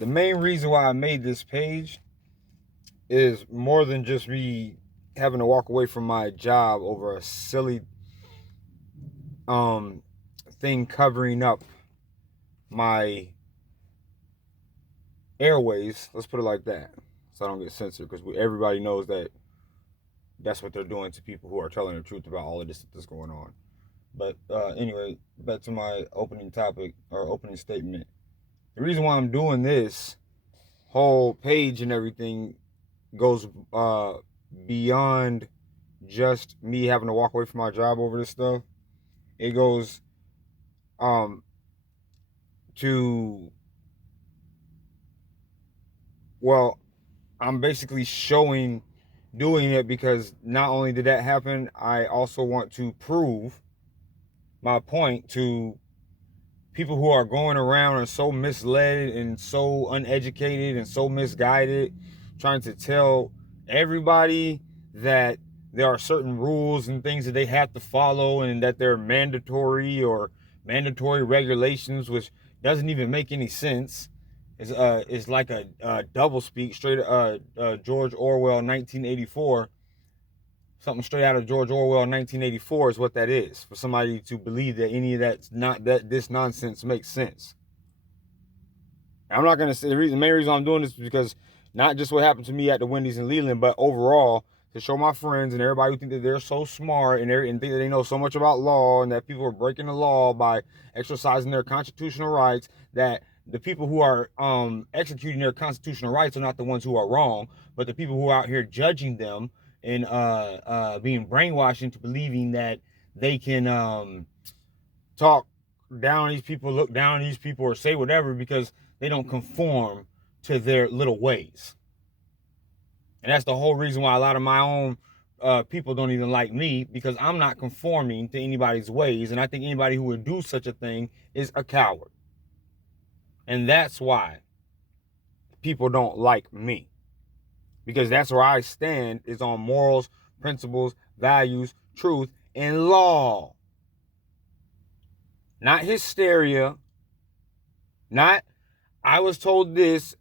the main reason why I made this page is more than just me having to walk away from my job over a silly thing covering up my airways. Let's put it like that, so I don't get censored, because everybody knows that that's what they're doing to people who are telling the truth about all of this that's going on. But anyway, back to my opening topic or opening statement. The reason why I'm doing this whole page and everything goes beyond just me having to walk away from my job over this stuff. It goes to, well, I'm basically doing it because not only did that happen, I also want to prove my point to people who are going around and so misled and so uneducated and so misguided, trying to tell everybody that there are certain rules and things that they have to follow and that they're mandatory or mandatory regulations, which doesn't even make any sense. It's like a double speak, straight George Orwell 1984. Something straight out of George Orwell 1984 is what that is, for somebody to believe that any of that's not, that this nonsense makes sense. I'm not going to say the main reason I'm doing this is because not just what happened to me at the Wendy's in Leland, but overall to show my friends and everybody who think that they're so smart and think that they know so much about law and that people are breaking the law by exercising their constitutional rights, that the people who are executing their constitutional rights are not the ones who are wrong, but the people who are out here judging them and being brainwashed into believing that they can talk down on these people, look down on these people, or say whatever because they don't conform to their little ways. And that's the whole reason why a lot of my own people don't even like me, because I'm not conforming to anybody's ways. And I think anybody who would do such a thing is a coward. And that's why people don't like me. Because that's where I stand, is on morals, principles, values, truth, and law. Not hysteria. Not, I was told this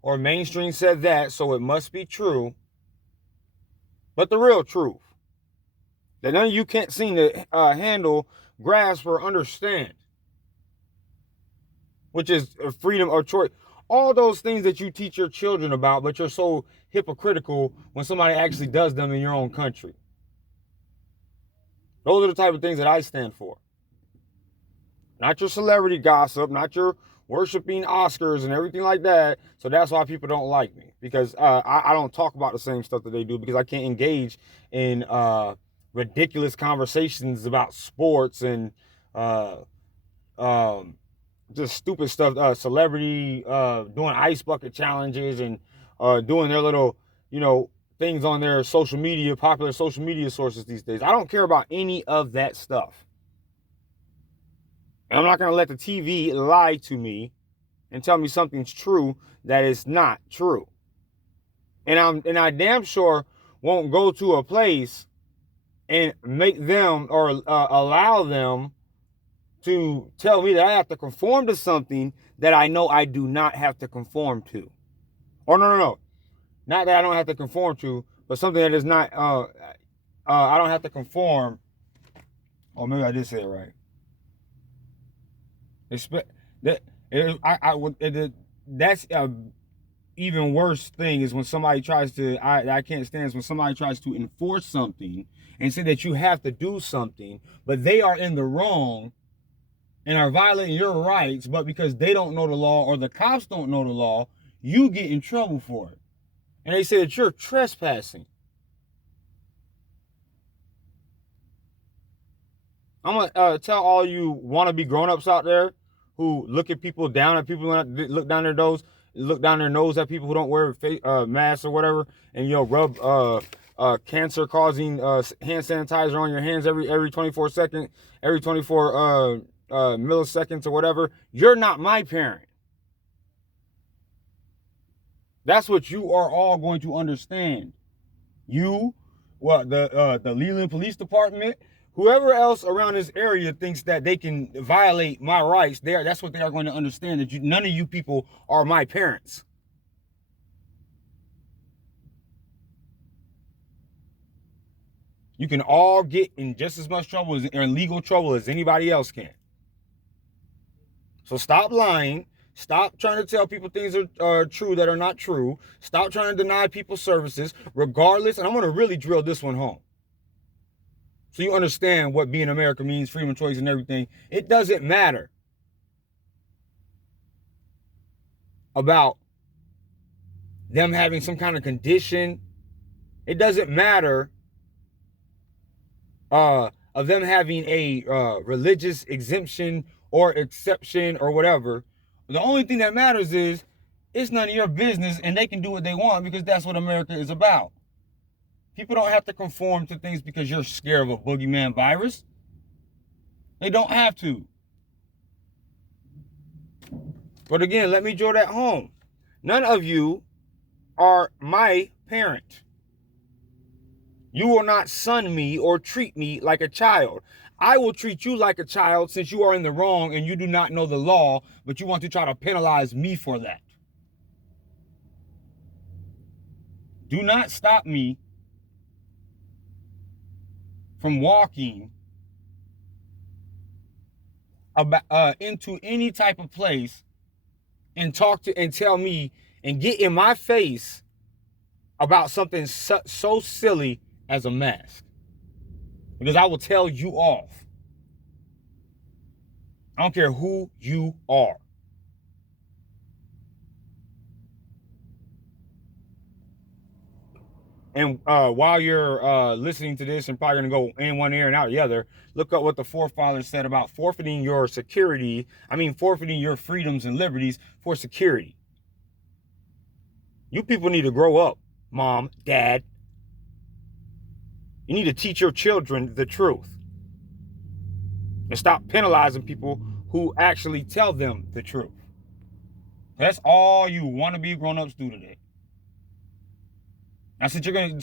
or mainstream said that, so it must be true. But the real truth. That none of you can't seem to handle, grasp, or understand. Which is freedom of choice. All those things that you teach your children about, but you're so hypocritical when somebody actually does them in your own country. Those are the type of things that I stand for. Not your celebrity gossip, not your worshiping Oscars and everything like that. So that's why people don't like me, because I don't talk about the same stuff that they do, because I can't engage in ridiculous conversations about sports and just stupid stuff, celebrity doing ice bucket challenges and doing their little, things on their social media, popular social media sources these days. I don't care about any of that stuff. And I'm not going to let the TV lie to me and tell me something's true that is not true. And I damn sure won't go to a place and make them or allow them to tell me that I have to conform to something that I know I do not have to conform to. Or no. Not that I don't have to conform to, but something that is not, I don't have to conform. Or maybe I did say it right. That's even worse thing is when somebody tries to, I can't stand is when somebody tries to enforce something and say that you have to do something, but they are in the wrong and are violating your rights, but because they don't know the law or the cops don't know the law, you get in trouble for it. And they say that you're trespassing. I'm going to tell all you wannabe grown-ups out there who look people down at people, look down their nose at people who don't wear masks or whatever, and rub cancer-causing hand sanitizer on your hands every 24 milliseconds or whatever. You're not my parent. That's what you are all going to understand. The Leland Police Department, whoever else around this area thinks that they can violate my rights, that's what they are going to understand, that none of you people are my parents. You can all get in just as much trouble or legal trouble as anybody else can. So stop lying. Stop trying to tell people things are true that are not true. Stop trying to deny people services, regardless. And I'm going to really drill this one home, so you understand what being America means, freedom of choice and everything. It doesn't matter about them having some kind of condition. It doesn't matter of them having a religious exemption or exception or whatever. The only thing that matters is it's none of your business, and they can do what they want, because that's what America is about. People don't have to conform to things because you're scared of a boogeyman virus. They don't have to. But again, let me drill that home. None of you are my parent. You will not son me or treat me like a child. I will treat you like a child, since you are in the wrong and you do not know the law, but you want to try to penalize me for that. Do not stop me from walking into any type of place and tell me and get in my face about something so silly as a mask, because I will tell you off. I don't care who you are. And while you're listening to this and probably going to go in one ear and out the other, look up what the forefathers said about forfeiting your forfeiting your freedoms and liberties for security. You people need to grow up, mom, dad. You need to teach your children the truth. And stop penalizing people who actually tell them the truth. That's all you wannabe grown-ups do today. Now, since you're gonna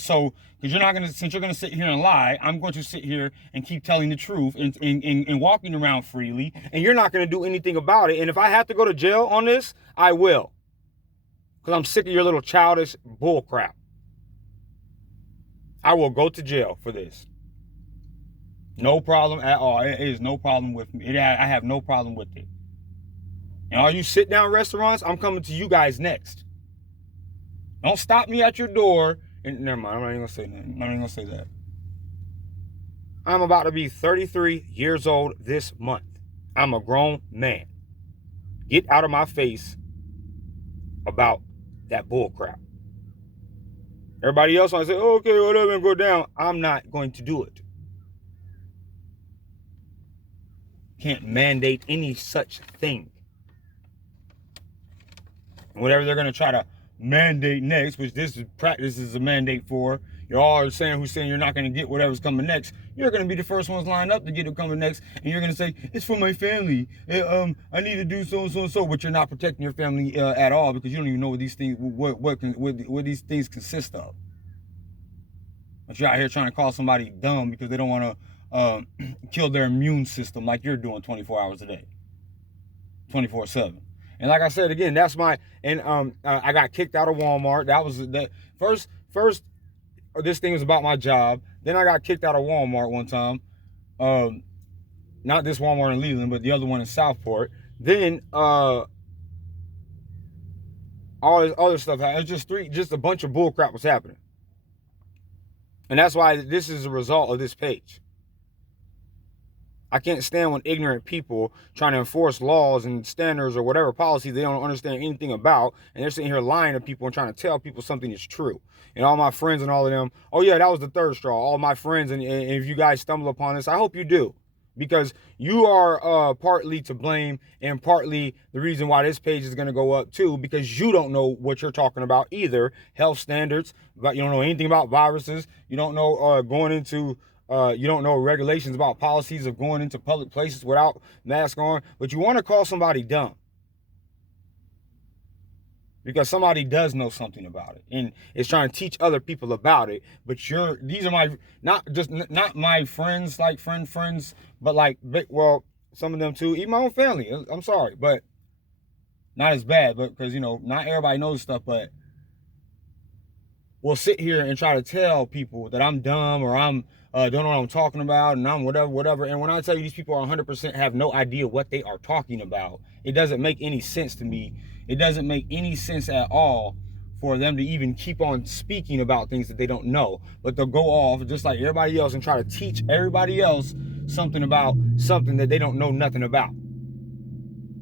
sit here and lie, I'm going to sit here and keep telling the truth and walking around freely, and you're not gonna do anything about it. And if I have to go to jail on this, I will. Because I'm sick of your little childish bull crap. I will go to jail for this. No problem at all. It is no problem with me. I have no problem with it. And all you sit-down restaurants, I'm coming to you guys next. Don't stop me at your door. And never mind, I'm not even gonna say that. I'm about to be 33 years old this month. I'm a grown man. Get out of my face about that bull crap. Everybody else want to say, okay, whatever, and go down. I'm not going to do it. Can't mandate any such thing. Whatever they're going to try to mandate next, which this is a mandate for, you're all saying you're not going to get whatever's coming next. You're going to be the first ones lined up to get it coming next, and you're going to say, it's for my family. I need to do so and so and so, but you're not protecting your family at all, because you don't even know what these things what these things consist of. But you're out here trying to call somebody dumb because they don't want to kill their immune system like you're doing 24 hours a day, 24/7. And like I said again, that's I got kicked out of Walmart. That was the first. This thing was about my job. Then I got kicked out of Walmart one time. Not this Walmart in Leland, but the other one in Southport. Then all this other stuff. It's just a bunch of bull crap was happening. And that's why this is a result of this page. I can't stand when ignorant people trying to enforce laws and standards or whatever policy they don't understand anything about, and they're sitting here lying to people and trying to tell people something is true. And all my friends and all of them, oh yeah, that was the third straw. All my friends, and if you guys stumble upon this, I hope you do. Because you are partly to blame, and partly the reason why this page is going to go up too, because you don't know what you're talking about either. Health standards, but you don't know anything about viruses. You don't know you don't know regulations about policies of going into public places without mask on, but you want to call somebody dumb. because somebody does know something about it and is trying to teach other people about it. But these are my, not my friends, like friends, but like, well, some of them too, even my own family. I'm sorry, but not as bad, but because, you know, not everybody knows stuff, but will sit here and try to tell people that I'm dumb or I'm don't know what I'm talking about and I'm whatever. And when I tell you these people are 100% have no idea what they are talking about, it doesn't make any sense to me. It doesn't make any sense at all for them to even keep on speaking about things that they don't know. But they'll go off just like everybody else and try to teach everybody else something about something that they don't know nothing about.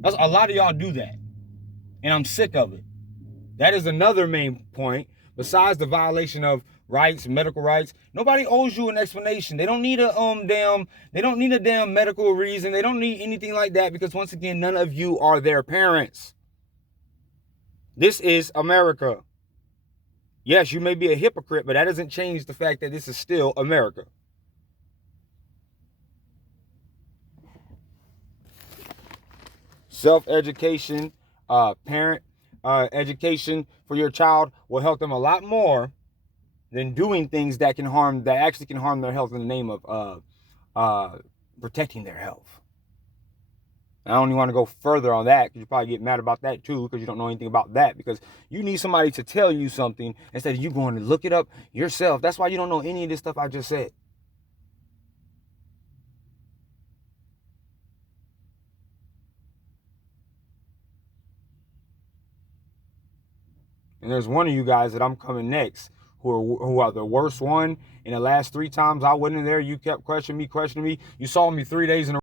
A lot of y'all do that. And I'm sick of it. That is another main point. Besides the violation of rights, medical rights, nobody owes you an explanation. They don't need they don't need a damn medical reason. They don't need anything like that because once again, none of you are their parents. This is America. Yes, you may be a hypocrite, but that doesn't change the fact that this is still America. Self-education, parent education for your child will help them a lot more than doing things that actually can harm their health in the name of protecting their health. I don't even want to go further on that because you probably get mad about that too because you don't know anything about that, because you need somebody to tell you something instead of you going to look it up yourself. That's why you don't know any of this stuff I just said. And there's one of you guys that I'm coming next who are the worst one. In the last 3 times I went in there, you kept questioning me. You saw me 3 days in a